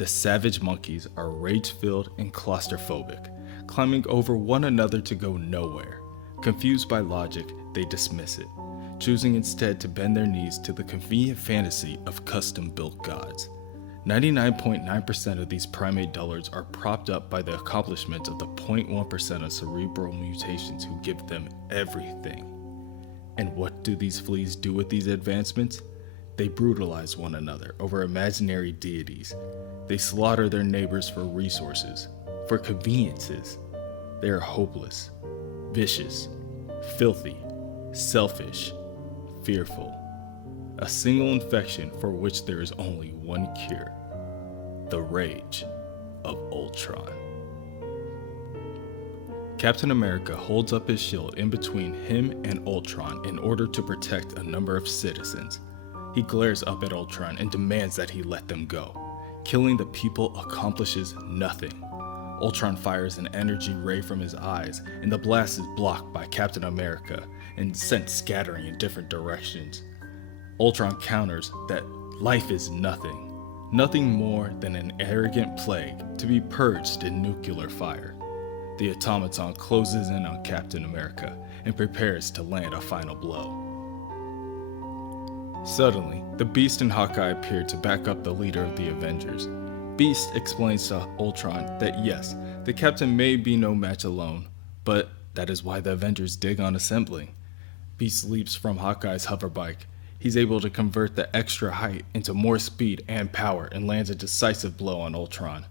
The savage monkeys are rage-filled and claustrophobic, climbing over one another to go nowhere. Confused by logic, they dismiss it, choosing instead to bend their knees to the convenient fantasy of custom-built gods. 99.9% of these primate dullards are propped up by the accomplishments of the 0.1% of cerebral mutations who give them everything. And what do these fleas do with these advancements? They brutalize one another over imaginary deities. They slaughter their neighbors for resources, for conveniences. They are hopeless, vicious, filthy, selfish, fearful. A single infection for which there is only one cure: the rage of Ultron. Captain America holds up his shield in between him and Ultron in order to protect a number of citizens. He glares up at Ultron and demands that he let them go. Killing the people accomplishes nothing. Ultron fires an energy ray from his eyes, and the blast is blocked by Captain America and sent scattering in different directions. Ultron counters that life is nothing, nothing more than an arrogant plague to be purged in nuclear fire. The automaton closes in on Captain America and prepares to land a final blow. Suddenly, the Beast and Hawkeye appear to back up the leader of the Avengers. Beast explains to Ultron that yes, the Captain may be no match alone, but that is why the Avengers dig on assembling. Beast leaps from Hawkeye's hoverbike. He's able to convert the extra height into more speed and power and lands a decisive blow on Ultron,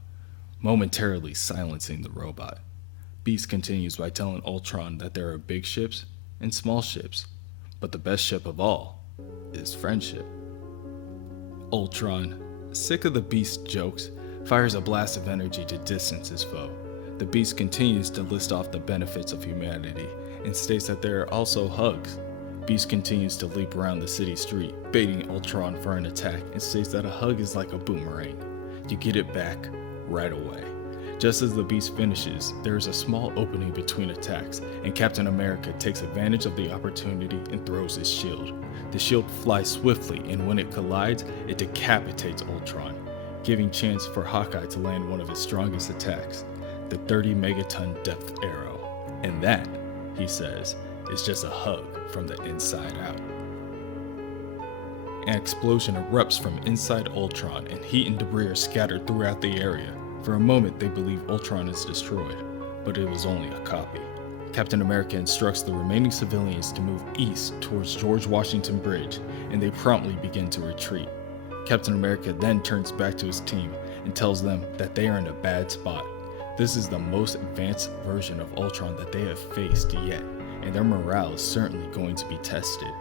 momentarily silencing the robot. Beast continues by telling Ultron that there are big ships and small ships, but the best ship of all is friendship. Ultron, sick of the Beast's jokes, fires a blast of energy to distance his foe. The Beast continues to list off the benefits of humanity and states that there are also hugs. Beast continues to leap around the city street, baiting Ultron for an attack, and states that a hug is like a boomerang. You get it back right away. Just as the Beast finishes, there is a small opening between attacks, and Captain America takes advantage of the opportunity and throws his shield. The shield flies swiftly, and when it collides, it decapitates Ultron, giving chance for Hawkeye to land one of his strongest attacks, the 30 megaton depth arrow. And that, he says, is just a hug from the inside out. An explosion erupts from inside Ultron, and heat and debris are scattered throughout the area. For a moment, they believe Ultron is destroyed, but it was only a copy. Captain America instructs the remaining civilians to move east towards George Washington Bridge, and they promptly begin to retreat. Captain America then turns back to his team and tells them that they are in a bad spot. This is the most advanced version of Ultron that they have faced yet, and their morale is certainly going to be tested.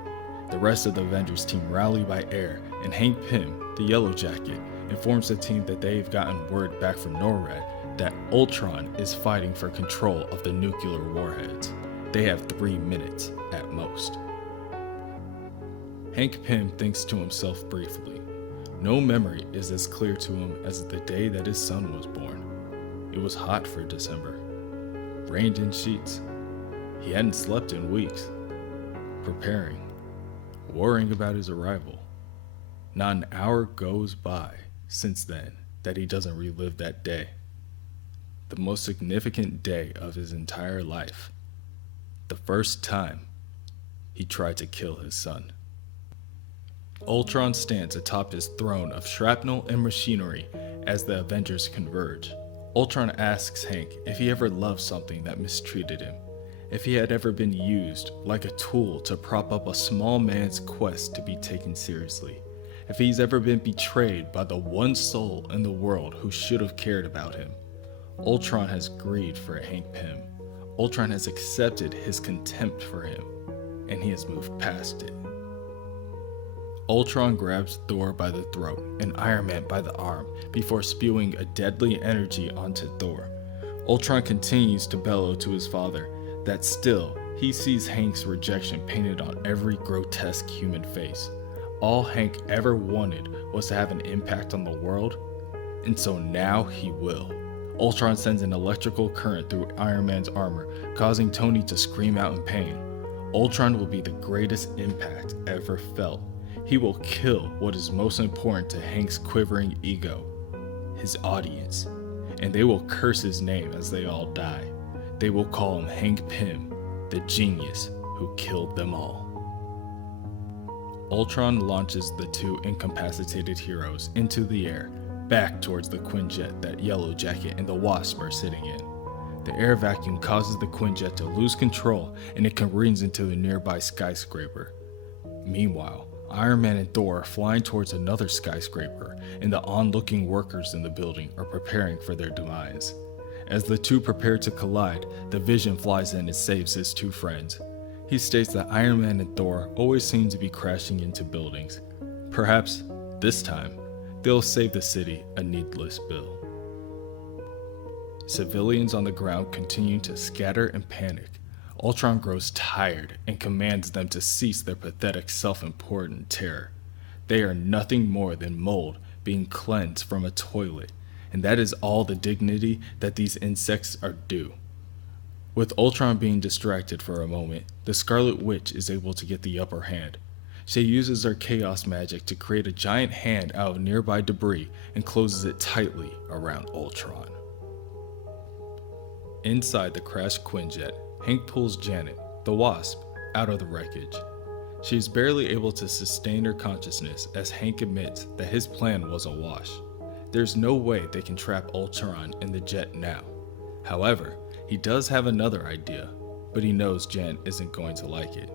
The rest of the Avengers team rally by air, and Hank Pym, the Yellow Jacket, informs the team that they've gotten word back from NORAD that Ultron is fighting for control of the nuclear warheads. They have 3 minutes at most. Hank Pym thinks to himself briefly. No memory is as clear to him as the day that his son was born. It was hot for December. Rained in sheets. He hadn't slept in weeks. Preparing. Worrying about his arrival. Not an hour goes by since then that he doesn't relive that day. The most significant day of his entire life. The first time he tried to kill his son. Ultron stands atop his throne of shrapnel and machinery as the Avengers converge. Ultron asks Hank if he ever loved something that mistreated him, if he had ever been used like a tool to prop up a small man's quest to be taken seriously, if he's ever been betrayed by the one soul in the world who should have cared about him. Ultron has grieved for Hank Pym. Ultron has accepted his contempt for him, and he has moved past it. Ultron grabs Thor by the throat and Iron Man by the arm before spewing a deadly energy onto Thor. Ultron continues to bellow to his father that still he sees Hank's rejection painted on every grotesque human face. All Hank ever wanted was to have an impact on the world, and so now he will. Ultron sends an electrical current through Iron Man's armor, causing Tony to scream out in pain. Ultron will be the greatest impact ever felt. He will kill what is most important to Hank's quivering ego, his audience, and they will curse his name as they all die. They will call him Hank Pym, the genius who killed them all. Ultron launches the two incapacitated heroes into the air, back towards the Quinjet that Yellow Jacket and the Wasp are sitting in. The air vacuum causes the Quinjet to lose control and it careens into a nearby skyscraper. Meanwhile, Iron Man and Thor are flying towards another skyscraper, and the onlooking workers in the building are preparing for their demise. As the two prepare to collide, the Vision flies in and saves his two friends. He states that Iron Man and Thor always seem to be crashing into buildings. Perhaps, this time, they'll save the city a needless bill. Civilians on the ground continue to scatter and panic. Ultron grows tired and commands them to cease their pathetic self-important terror. They are nothing more than mold being cleansed from a toilet, and that is all the dignity that these insects are due. With Ultron being distracted for a moment, the Scarlet Witch is able to get the upper hand. She uses her chaos magic to create a giant hand out of nearby debris and closes it tightly around Ultron. Inside the crashed Quinjet, Hank pulls Janet, the Wasp, out of the wreckage. She is barely able to sustain her consciousness as Hank admits that his plan was a wash. There's no way they can trap Ultron in the jet now. However, he does have another idea, but he knows Jen isn't going to like it.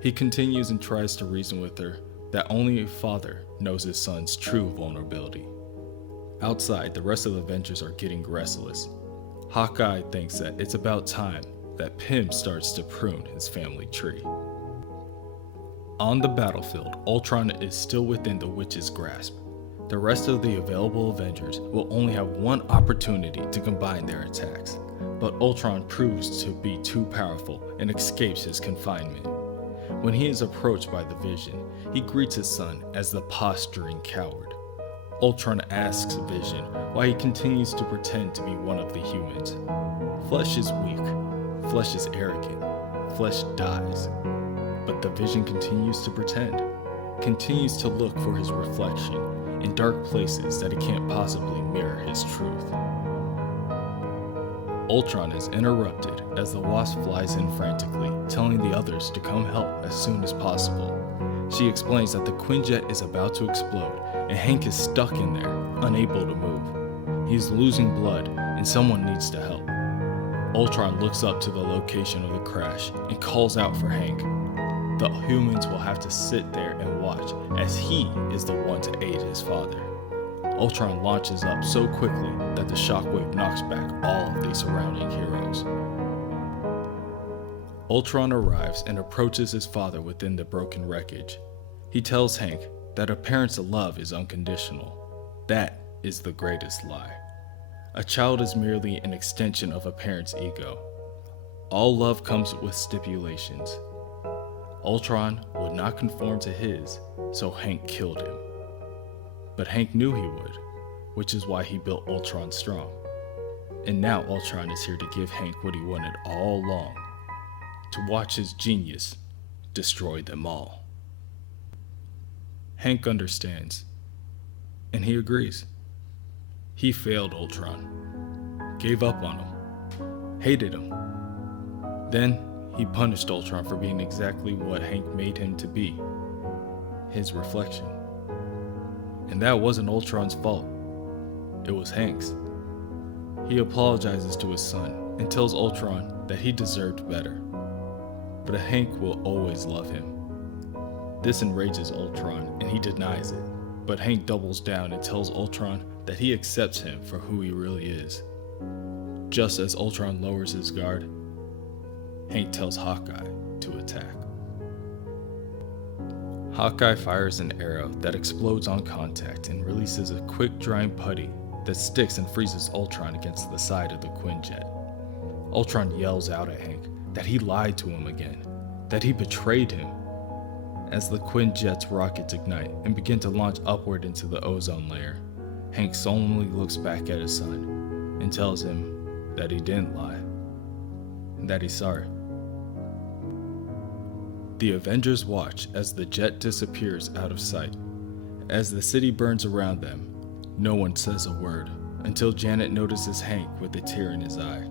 He continues and tries to reason with her that only a father knows his son's true vulnerability. Outside, the rest of the Avengers are getting restless. Hawkeye thinks that it's about time that Pym starts to prune his family tree. On the battlefield, Ultron is still within the Witch's grasp. The rest of the available Avengers will only have one opportunity to combine their attacks, but Ultron proves to be too powerful and escapes his confinement. When he is approached by the Vision, he greets his son as the posturing coward. Ultron asks Vision why he continues to pretend to be one of the humans. Flesh is weak, flesh is arrogant, flesh dies. But the Vision continues to pretend, continues to look for his reflection in dark places that it can't possibly mirror his truth. Ultron is interrupted as the Wasp flies in frantically, telling the others to come help as soon as possible. She explains that the Quinjet is about to explode and Hank is stuck in there, unable to move. He is losing blood and someone needs to help. Ultron looks up to the location of the crash and calls out for Hank. The humans will have to sit there and watch as he is the one to aid his father. Ultron launches up so quickly that the shockwave knocks back all of the surrounding heroes. Ultron arrives and approaches his father within the broken wreckage. He tells Hank that a parent's love is unconditional. That is the greatest lie. A child is merely an extension of a parent's ego. All love comes with stipulations. Ultron would not conform to his, so Hank killed him. But Hank knew he would, which is why he built Ultron strong. And now Ultron is here to give Hank what he wanted all along, to watch his genius destroy them all. Hank understands, and he agrees. He failed Ultron, gave up on him, hated him. Then he punished Ultron for being exactly what Hank made him to be, his reflection. And that wasn't Ultron's fault, it was Hank's. He apologizes to his son and tells Ultron that he deserved better, but Hank will always love him. This enrages Ultron and he denies it, but Hank doubles down and tells Ultron that he accepts him for who he really is. Just as Ultron lowers his guard, Hank tells Hawkeye to attack. Hawkeye fires an arrow that explodes on contact and releases a quick drying putty that sticks and freezes Ultron against the side of the Quinjet. Ultron yells out at Hank that he lied to him again, that he betrayed him. As the Quinjet's rockets ignite and begin to launch upward into the ozone layer, Hank solemnly looks back at his son and tells him that he didn't lie, and that he's sorry. The Avengers watch as the jet disappears out of sight. As the city burns around them, No one says a word until Janet notices Hank with a tear in his eye.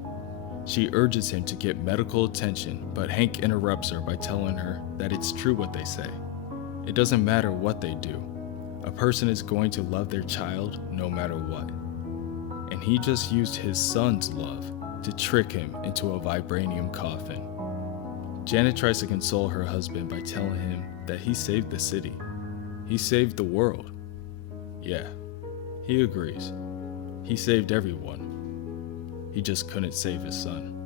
She urges him to get medical attention, but Hank interrupts her by telling her that it's true what they say. It doesn't matter what they do. A person is going to love their child no matter what. And he just used his son's love to trick him into a vibranium coffin. Janet tries to console her husband by telling him that he saved the city. He saved the world. Yeah, he agrees. He saved everyone. He just couldn't save his son.